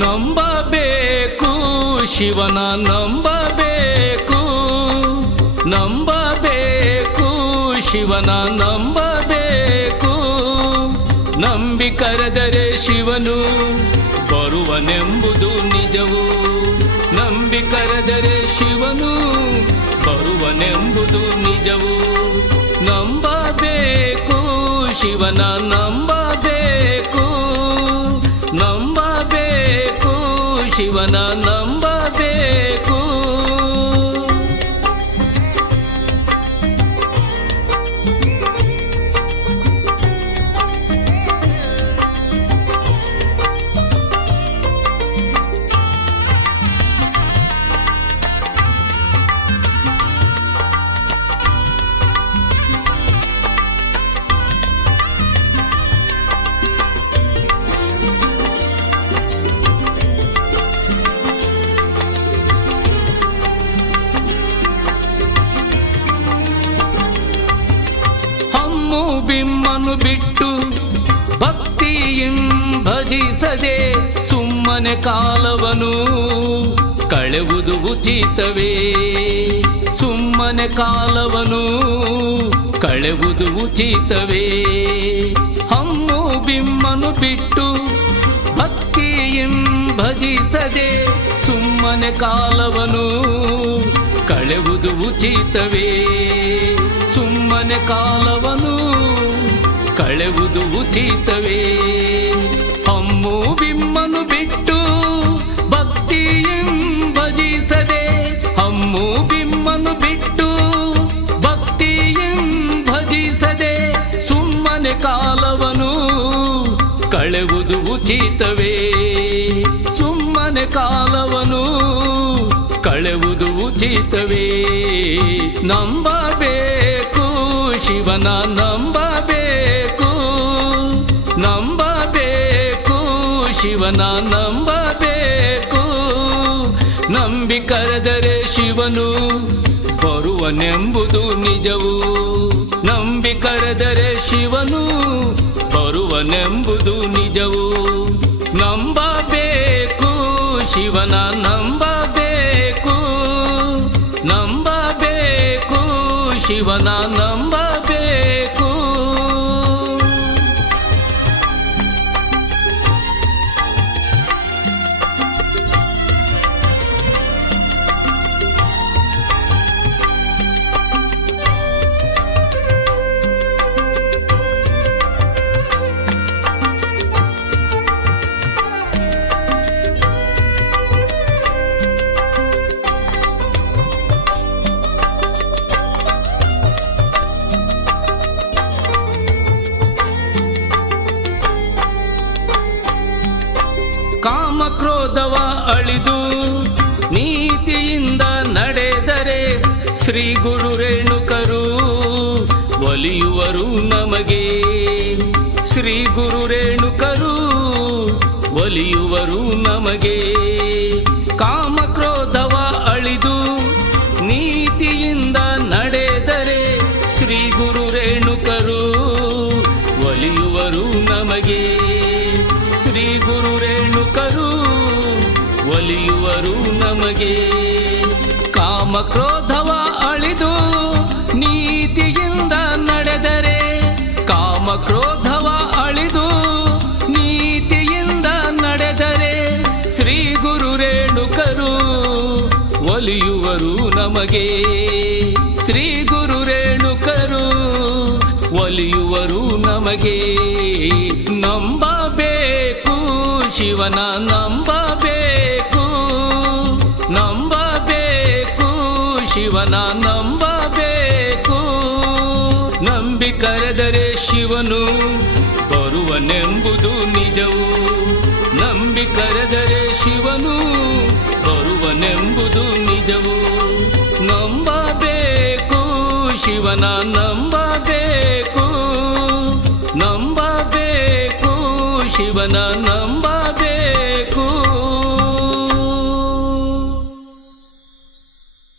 ನಂಬಬೇಕು ಶಿವನ ನಂಬಬೇಕು, ನಂಬಬೇಕು ಶಿವನ ನಂಬಬೇಕು. ನಂಬಿ ಕರೆದರೆ ಶಿವನು ಬರುವನೆಂಬುದು ನಿಜವು. ನಂಬಿ ಕರೆದರೆ ಶಿವನು ಬರುವನೆಂಬುದು ನಿಜವು. ನಂಬಬೇಕು ಶಿವನ ನಂಬಬೇಕು, ನಂಬಬೇಕು ಶಿವನ ನಂಬಬೇಕು. ಬಿಮ್ಮನು ಬಿಟ್ಟು ಭಕ್ತಿಯಿಂ ಭಜಿಸದೆ ಸುಮ್ಮನೆ ಕಾಲವನು ಕಳೆವುದು ಉಚಿತವೇ. ಸುಮ್ಮನೆ ಕಾಲವನು ಕಳೆವುದು ಉಚಿತವೇ. ಹಮ್ಮು ಬಿಮ್ಮನು ಬಿಟ್ಟು ಭಕ್ತಿಯಿಂ ಭಜಿಸದೆ ಸುಮ್ಮನೆ ಕಾಲವನು ಕಳೆವುದು ಉಚಿತವೇ. ಸುಮ್ಮನೆ ಕಾಲವನು ಕಳೆವುದು ಉಚಿತವೇ. ಹಮ್ಮು ಬಿಮ್ಮನು ಬಿಟ್ಟು ಭಕ್ತಿಯಿಂ ಭಜಿಸದೆ, ಹಮ್ಮು ಬಿಮ್ಮನು ಬಿಟ್ಟು ಭಕ್ತಿಯಿಂ ಭಜಿಸದೆ ಸುಮ್ಮನೆ ಕಾಲವನು ಕಳೆವುದು ಉಚಿತವೇ. ಸುಮ್ಮನೆ ಕಾಲವನು ಕಳೆವುದು ಉಚಿತವೇ. ನಂಬಬೇಕು ಶಿವನ ನಂಬಬೇಕು, ನಂಬಬೇಕು ಶಿವನ ನಂಬಬೇಕು. ನಂಬಿ ಕರೆದರೆ ಶಿವನು ಬರುವನೆಂಬುದು ನಿಜವು. ನಂಬಿ ಕರೆದರೆ ಶಿವನು ಬರುವನೆಂಬುದು ನಿಜವು. ನಂಬಬೇಕು ಶಿವನ ನಂಬಬೇಕು, ನಂಬಬೇಕು ಶಿವನ ನಂಬಬೇಕು. ಕಾಮಕ್ರೋಧವ ಅಳಿದು ನೀತಿಯಿಂದ ನಡೆದರೆ ಶ್ರೀ ಗುರು ರೇಣುಕರು ಒಲಿಯುವರು ನಮಗೆ. ಶ್ರೀ ಗುರು ರೇಣುಕರು ಒಲಿಯುವರು ನಮಗೆ. ಕಾಮಕ್ರೋಧವ ಅಳಿದು ನೀತಿಯಿಂದ ನಡೆದರೆ ಶ್ರೀ ಗುರು ರೇಣುಕರು ಒಲಿಯುವರು ನಮಗೆ. ಶ್ರೀ ಗುರು ರೇಣುಕರು ಒಲಿಯುವರು ನಮಗೆ. ಕಾಮಕ್ರೋಧವ ಅಳಿದು ನೀತಿಯಿಂದ ನಡೆದರೆ, ಕಾಮಕ್ರೋಧವ ಅಳಿದು ನೀತಿಯಿಂದ ನಡೆದರೆ ಶ್ರೀ ಗುರು ರೇಣುಕರು ಒಲಿಯುವರು ನಮಗೆ. ಶ್ರೀ ಗುರು ರೇಣುಕರು ಒಲಿಯುವರು ನಮಗೆ. ನಂಬಬೇಕು ಶಿವನ ನಂಬಬೇಕು, ನಂಬಬೇಕು ಶಿವನ ನಂಬಬೇಕು. ನಂಬಿ ಕರೆದರೆ ಶಿವನು ಬರುವನೆಂಬುದು ನಿಜವು. ನಂಬಿ ಕರೆದರೆ ಶಿವನು ಬರುವನೆಂಬುದು ನಿಜವು. ನಂಬಬೇಕು, ಶಿವನ ನಂಬಬೇಕು, ನಂಬಬೇಕು, ಶಿವನ ನಂಬ